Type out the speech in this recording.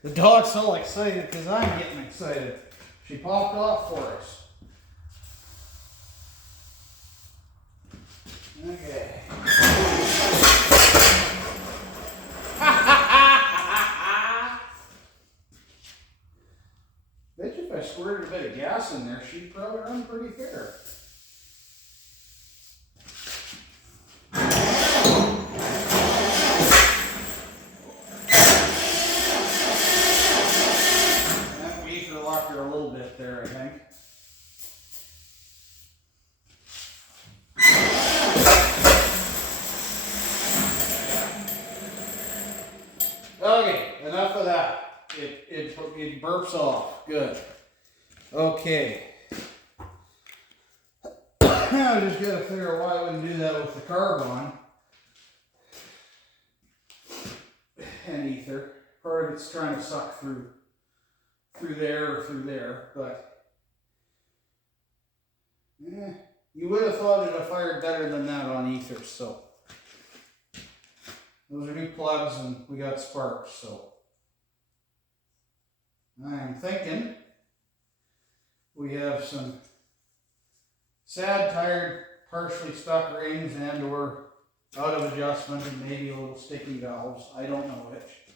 The dog's so excited because I'm getting excited. She popped off for us. Okay. Bet you if I squirted a bit of gas in there, she'd probably run pretty fair. Locked her a little bit there, I think. Okay, enough of that. It burps off. Good. Okay. Now I just gotta figure out why I wouldn't do that with the carb on. And ether. Part of it's trying to suck through there, but you would have thought it'd have fired better than that on ether, so those are new plugs and we got sparks, so I'm thinking we have some sad, tired, partially stuck rings and or out of adjustment and maybe a little sticky valves. I don't know which.